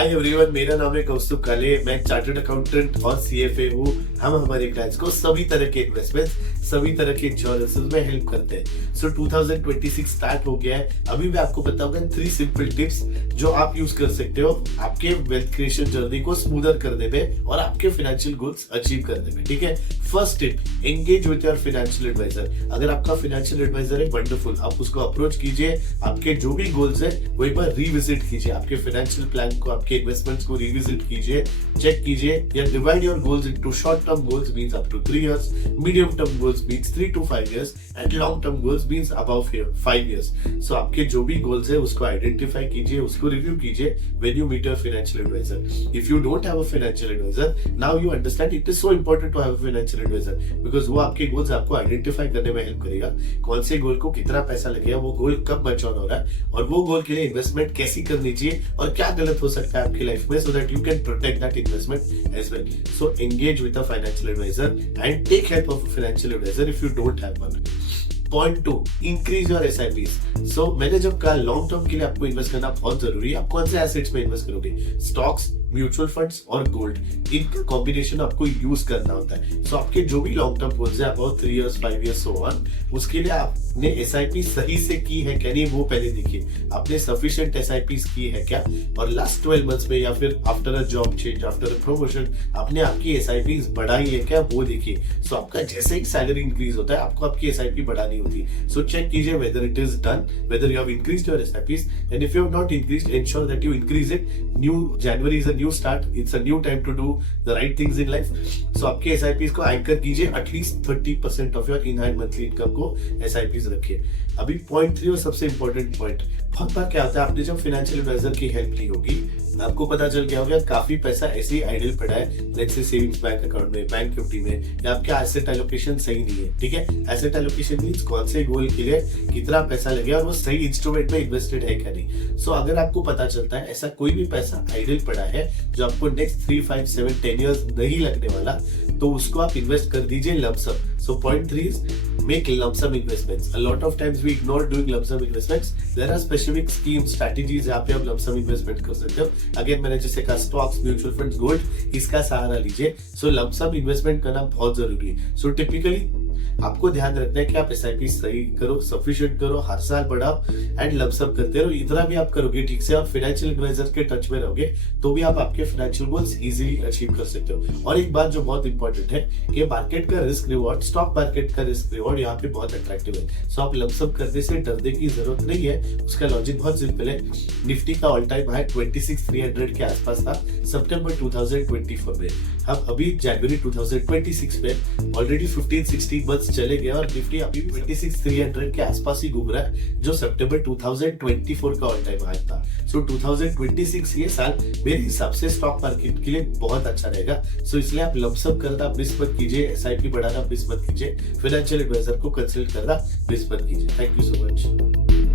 Hi everyone, मेरा नाम है कौस्तुभ काले। मैं चार्टर्ड अकाउंटेंट और सीएफए हूँ। हम हमारे क्लाइंट्स को सभी तरह के इन्वेस्टमेंट्स, सभी तरह के इंश्योरेंसेस में हेल्प करते हैं। सो 2026 स्टार्ट हो गया है। अभी मैं आपको बताऊंगा 3 सिंपल टिप्स जो आप यूज कर सकते हो आपके वेल्थ क्रिएशन जर्नी को स्मूदर करने में और आपके फाइनेंशियल गोल्स अचीव करने में। ठीक है, first tip, engage with your financial adviser. अगर आपका फाइनेंशियल एडवाइजर है, वंडरफुल, आप उसको अप्रोच कीजिए। आपके जो भी गोल्स है वो एक बार रिविजिट कीजिए, आपके फाइनेंशियल प्लान को, आपके इन्वेस्टमेंट्स को रिविजिट कीजिए, चेक कीजिए। या divide your goals into short term goals means up to 3 years, medium term goals means 3 to 5 years and long term goals means above 5 years। So आपके जो भी गोल्स है उसको आइडेंटिफाई कीजिए, उसको रिव्यू कीजिए when you meet your financial adviser. If you don't have a financial adviser, now you understand it is so important to have a financial adviser, because वो आपके गोल्स आपको आइडेंटिफाई करने में हेल्प करेगा। कौन से गोल को कितना पैसा लगेगा, वो गोल कब मैच्योर हो रहा है, और वो गोल के लिए इन्वेस्टमेंट कैसी करनी चाहिए और क्या गलत हो सकता है आपकी लाइफ में, so that you can protect that investment as well. So engage with a financial adviser and take help of a financial adviser if you don't have one. Point 2, increase your SIPs। सो मैंने जब कहा long term के लिए आपको invest करना बहुत जरूरी है, आप कौन से एसेट्स में इन्वेस्ट करोगे? स्टॉक्स, म्यूचुअल फंड्स और गोल्ड, इनका कॉम्बिनेशन आपको यूज करना होता है। सो आपके जो भी लॉन्ग टर्म गोल्स है about 3 years 5 years so on, उसके लिए आपने SIP सही से की है क्या नहीं वो पहले देखिए। आपने सफिशिएंट SIPs की है क्या, और लास्ट 12 months में या फिर after a job change, after a promotion आपने आपकी SIPs बढ़ाई है क्या वो देखिए। सो आपका जैसे ही सैलरी इंक्रीज होता है आपको आपकी SIP बढ़ानी होती है। सो चेक कीजिए whether it is done, whether you have increased your SIPs, and if you have not increased, ensure that you increase it. New January is a new start. It's a new time to do the right things in life. So आपके SIPs को anchor कीजिए, at least 30% of your in hand monthly income को SIPs रखिए। अभी point 3 और सबसे important point, बहुत बार क्या होता है आपने जब फाइनेंशियल एडवाइजर की हेल्प ली होगी, आपको पता चल गया होगा काफी पैसा ऐसे ही आइडल पड़ा है, let's say savings bank account में, बैंक निफ्टी में, या आपका एसेट एलोकेशन सही नहीं है। ठीक है, एसेट एलोकेशन मींस कौन से गोल के लिए कितना पैसा लगेगा और वो सही इंस्ट्रूमेंट में इन्वेस्टेड है क्या नहीं। सो अगर आपको पता चलता है ऐसा कोई भी पैसा आइडल पड़ा है जो आपको नेक्स्ट 3 5 7 10 years नहीं लगने वाला, तो उसको आप इन्वेस्ट कर दीजिए lump sum। So point 3 is make lump sum investments. A lot of times we ignore doing lump sum investments. There are specific schemes, strategies जहाँ पे आप lump sum investment कर सकते हो। Again मैंने जैसे कहा stocks, mutual funds, gold, इसका सहारा लीजिए। So lump sum investment करना बहुत जरूरी है। So typically आपको ध्यान रखना है कि आप SIP सही करो, सफिशिएंट करो, हर साल बढ़ाओ एंड लंप सम करते रहो। इतना भी आप करोगे ठीक से और फाइनेंशियल एडवाइजर के टच में रहोगे तो भी आप आपके फाइनेंशियल गोल्स इजीली अचीव कर सकते हो। और एक बात जो बहुत इंपॉर्टेंट है कि मार्केट का रिस्क रिवॉर्ड, स्टॉक मार्केट का रिस्क रिवॉर्ड यहाँ पे बहुत अट्रैक्टिव है। सो आप लंप सम करने से डरने की जरूरत नहीं है। उसका लॉजिक बहुत सिंपल है। निफ्टी का ऑल टाइम हाई 26,300 के आसपास था सितंबर 2024 में। हम अभी जनवरी 2026 में ऑलरेडी 15-16 मंथ्स चले गए और निफ्टी अभी 26,300 के आसपास ही घूम रहा है, जो सितंबर 2024 का ऑल टाइम हाई था। सो 2026 ये साल मेरे हिसाब से स्टॉक मार्केट के लिए बहुत अच्छा रहेगा। सो इसलिए आप लंप सम करना मिस मत कीजिए, SIP बढ़ाना मिस मत कीजिए, फाइनेंशियल एडवाइजर को कंसल्ट करना मिस मत कीजिए। Thank you so much.